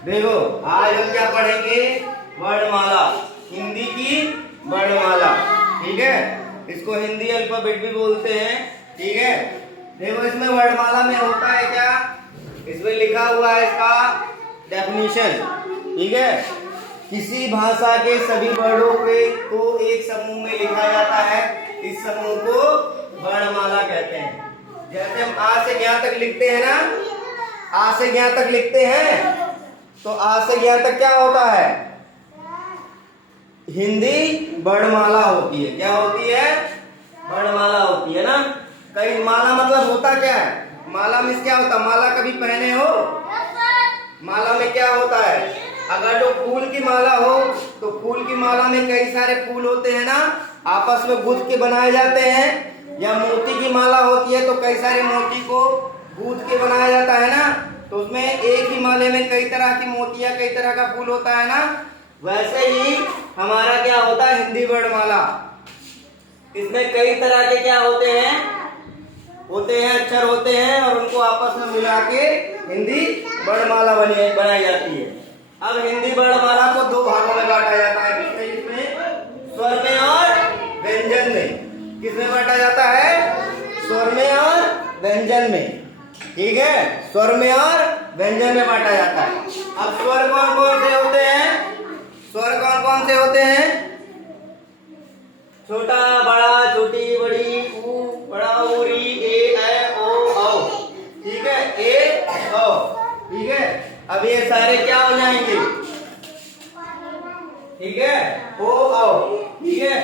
देखो आज हम क्या पढ़ेंगे, वर्णमाला, हिंदी की वर्णमाला। ठीक है, इसको हिंदी अल्फाबेट भी बोलते हैं। ठीक है, देखो इसमें वर्णमाला में होता है क्या, इसमें लिखा हुआ है इसका डेफिनेशन। ठीक है, किसी भाषा के सभी वर्णों को एक समूह में लिखा जाता है, इस समूह को वर्णमाला कहते हैं। जैसे हम आ से ज्ञा तक लिखते हैं ना, आ से ज्ञा तक लिखते हैं, तो आ से ज्ञा तक क्या होता है, हिंदी वर्णमाला होती है। क्या होती है, वर्णमाला होती है ना। कई माला मतलब होता क्या है, माला में क्या होता है, माला कभी पहने हो, माला में क्या होता है, अगर जो फूल की माला हो तो फूल की माला में कई सारे फूल होते हैं ना, आपस में गूंथ के बनाए जाते हैं। या मोती की माला होती है तो कई सारे मोती को गूंथ के बनाया जाता है ना, तो उसमें एक ही माले में कई तरह की मोतियां, कई तरह का फूल होता है ना। वैसे ही हमारा क्या होता है, हिंदी वर्णमाला, इसमें कई तरह के क्या होते हैं, अक्षर होते हैं, और उनको आपस में मिला के हिंदी वर्णमाला बनाई जाती है। अब हिंदी वर्णमाला को दो भागों में बांटा जाता है, किसमें, स्वर में और व्यंजन में। किसमें बांटा जाता है, स्वर में और व्यंजन में। ठीक है, स्वर में और व्यंजन में बांटा जाता है। अब स्वर कौन कौन से होते हैं, स्वर कौन कौन से होते हैं, छोटा बड़ा, छोटी बड़ी, ऊ बड़ा, ऊरी, ए ऐ ओ औ। ठीक है, ए ओ। ठीक है, अब ये सारे क्या हो जाएंगे, ठीक है, ओ औ। ठीक है,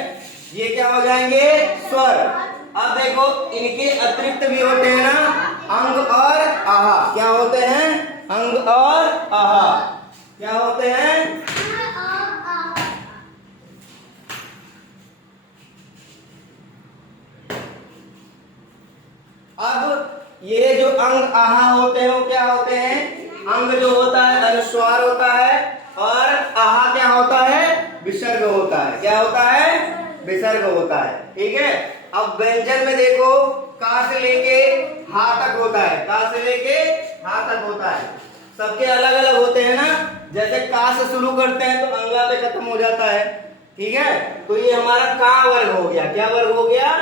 ये क्या हो जाएंगे, स्वर। अब देखो इनके अतिरिक्त भी होते हैं ना, अंग और आहा। क्या होते हैं, अंग और आहा। क्या होते हैं, अब ये जो अंग आहा होते हैं वो क्या होते हैं, अंग जो होता है अनुस्वार होता है, और आहा क्या होता है, विसर्ग होता है। क्या होता है, विसर्ग होता है। ठीक है, अब व्यंजन में देखो का से लेके हा तक होता है, का से लेके हा तक होता है। सबके अलग अलग होते हैं ना, जैसे का से शुरू करते हैं तो अंगा पे खत्म हो जाता है। ठीक है, तो ये हमारा का वर्ग हो गया। क्या वर्ग हो गया,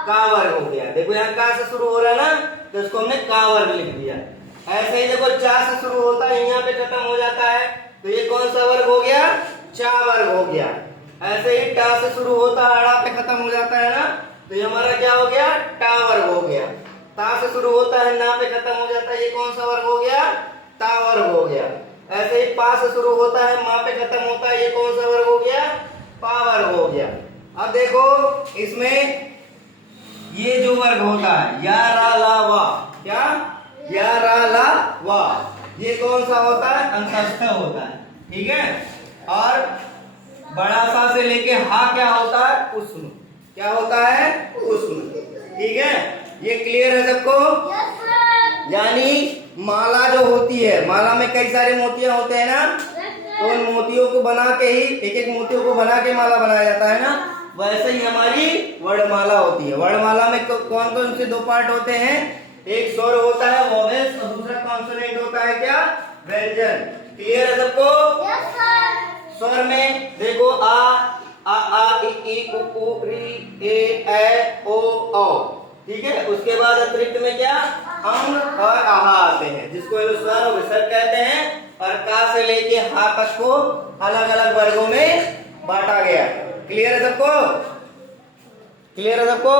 का वर्ग हो गया। देखो यहाँ का से शुरू हो रहा है ना, तो इसको हमने का वर्ग लिख दिया। ऐसे ही देखो चा से शुरू होता है, यहाँ पे खत्म हो जाता है, तो ये कौन सा वर्ग हो गया, चा वर्ग हो गया। ऐसे ही टा से शुरू होता है, अड़ा पे खत्म हो जाता है ना, तो ये हमारा क्या हो गया, टा वर्ग हो गया। ता से शुरू होता है, ना पे खत्म हो जाता है, ये कौन सा वर्ग हो गया, ता वर्ग हो गया। ऐसे ही पा से शुरू होता है, माँ पे खत्म होता है, ये कौन सा वर्ग हो गया, पा वर्ग हो गया। अब देखो इसमें ये जो वर्ग होता है या रा ला वा, क्या, या रा ला वा, ये कौन सा होता है, अंतस्थ होता है। ठीक है, और बड़ा सा से लेके हा क्या होता है, उष्ण। क्या होता है, उष्ण। ठीक है, ये क्लियर है सबको। यानी माला जो होती है, माला में कई सारे मोतियां होते हैं ना, तो उन मोतियों को बना के ही, एक एक मोतियों को बना के माला बनाया जाता है ना, वैसे ही हमारी वर्णमाला होती है। वर्णमाला में कौन कौन से दो पार्ट होते हैं, एक स्वर होता है वोवेल्स, और दूसरा कॉन्सोनेंट होता है क्या, व्यंजन। क्लियर है सबको। स्वर में देखो आ इ उ ऊ री ए ऐ ओ औ। ठीक है, उसके बाद अतिरिक्त में क्या, अंग और आहा आते हैं, जिसको अनुस्वार और विसर्ग कहते हैं। और का से लेके हा तक को अलग अलग वर्गों में बांटा गया। क्लियर है सबको, क्लियर है सबको।